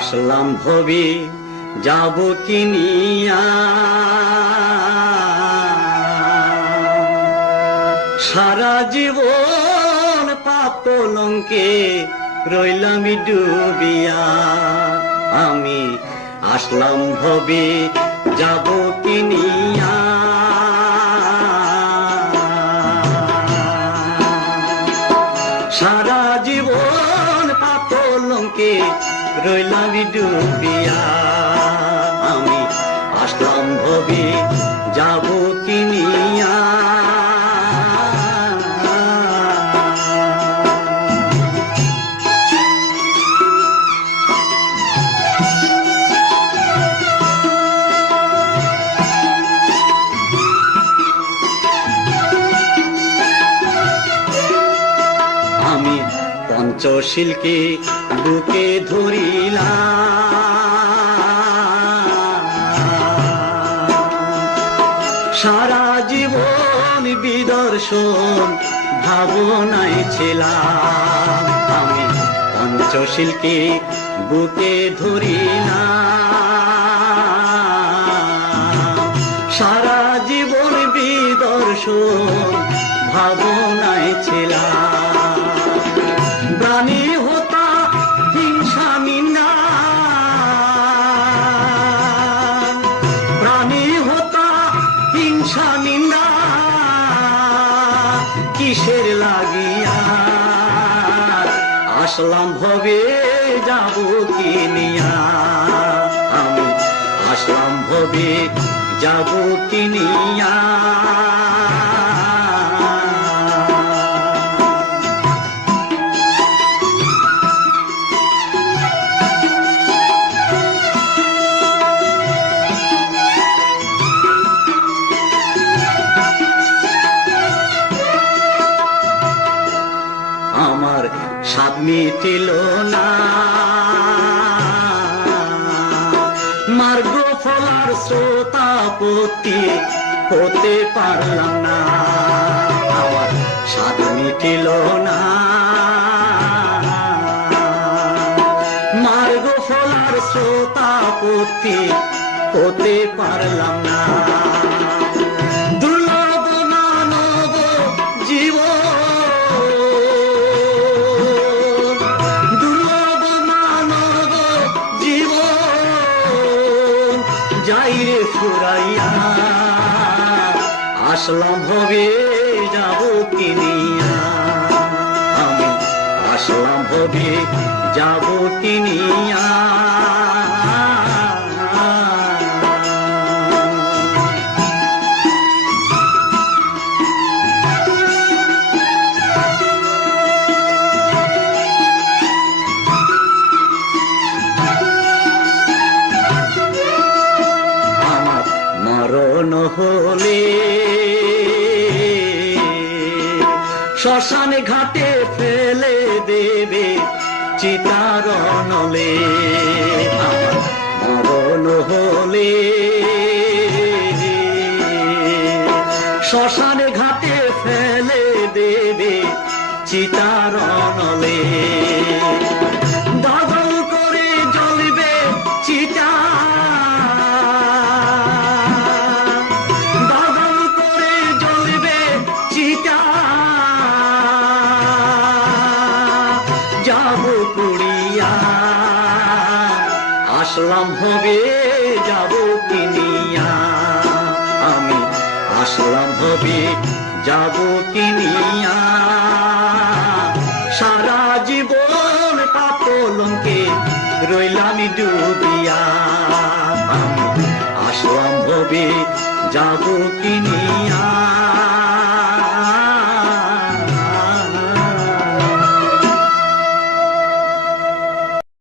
আসলাম ভবি, যাব কিনিয়া সারা জীবন পাপ কলঙ্কে রইলাম ডুবিয়া। আমি আসলাম ভবি, যাব কিনিয়া রইলাম ডুবিয়া। আমি আসলাম ভবি যাব কিনিয়া পঞ্চশীলকে বুকে ধরিলাম। সারা জীবন বিদর্শন ভাবনায় ছিলাম। আমি পঞ্চশীলকে বুকে ধরিলাম। সারা জীবন বিদর্শন ভাবনায় ছিলাম। কিসের লাগিয়া? আসলাম ভবে যাব কিনিয়া আমি আসলাম ভবে যাব কিনিয়া মিটিল না। মার্গ ফলার শ্রোতাপতি হতে পারলাম না। আমার স্বাদ মিটিল না। মার্গ ফলার শ্রোতাপতি হতে পারলাম না। যাই রে ফুরাইয়া আসলাম ভবে যাব কিনিয়া আমি আসলাম ভবে যাব কিনিয়া শ্মশান ঘাটে ফেলে দেবে চিতারণলে মরণ হলে। শ্মশান ঘাটে ফেলে দেবে চিতারণলে যাব পুড়িয়া আসলাম হবে যাব কিনিয়া। আমি আসলাম হবে যাব কিনিয়া। সারা জীবন পাপলঙ্কে রইলাম ডুবিয়া। আমি আসলাম হবে যাব কিনিয়া।